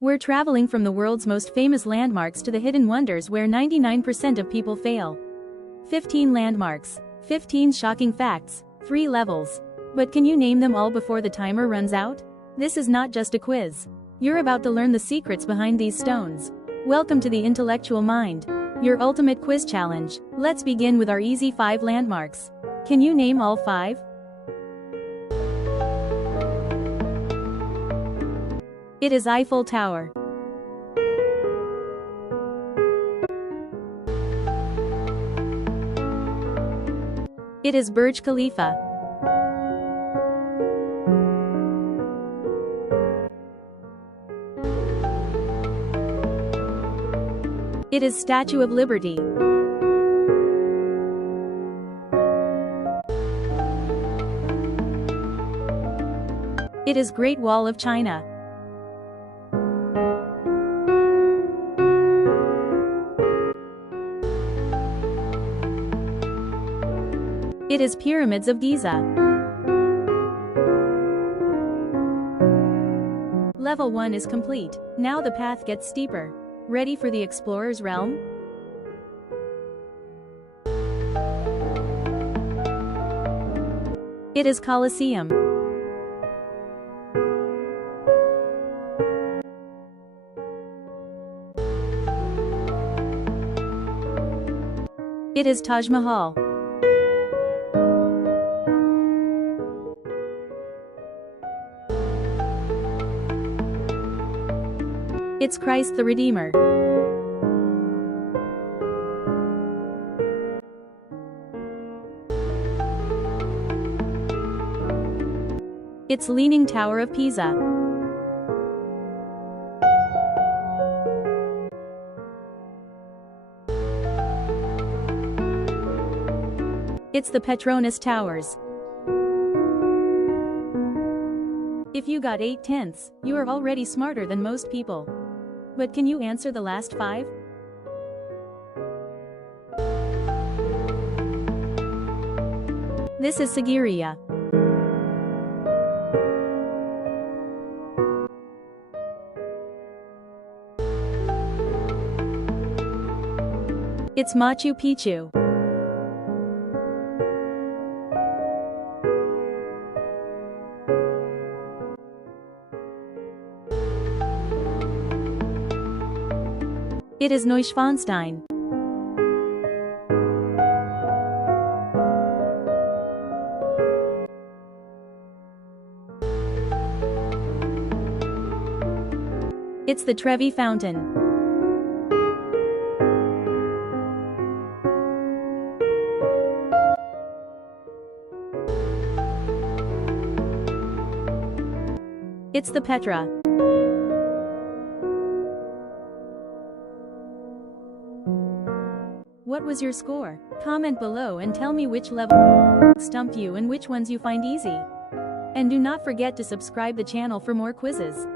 We're traveling from the world's most famous landmarks to the hidden wonders where 99% of people fail. 15 landmarks, 15 shocking facts, 3 levels. But can you name them all before the timer runs out? This is not just a quiz. You're about to learn the secrets behind these stones. Welcome to the Intellectual Mind, your ultimate quiz challenge. Let's begin with our easy 5 landmarks. Can you name all 5? It is Eiffel Tower. It is Burj Khalifa. It is Statue of Liberty. It is Great Wall of China. It is Pyramids of Giza. Level 1 is complete. Now the path gets steeper. Ready for the explorer's realm? It is Colosseum. It is Taj Mahal. It's Christ the Redeemer. It's Leaning Tower of Pisa. It's the Petronas Towers. If you got 8/10, you are already smarter than most people. But can you answer the last 5? This is Sigiriya. It's Machu Picchu. It is Neuschwanstein. It's the Trevi Fountain. It's the Petra. What was your score? Comment below and tell me which level stumped you and which ones you find easy. And do not forget to subscribe the channel for more quizzes.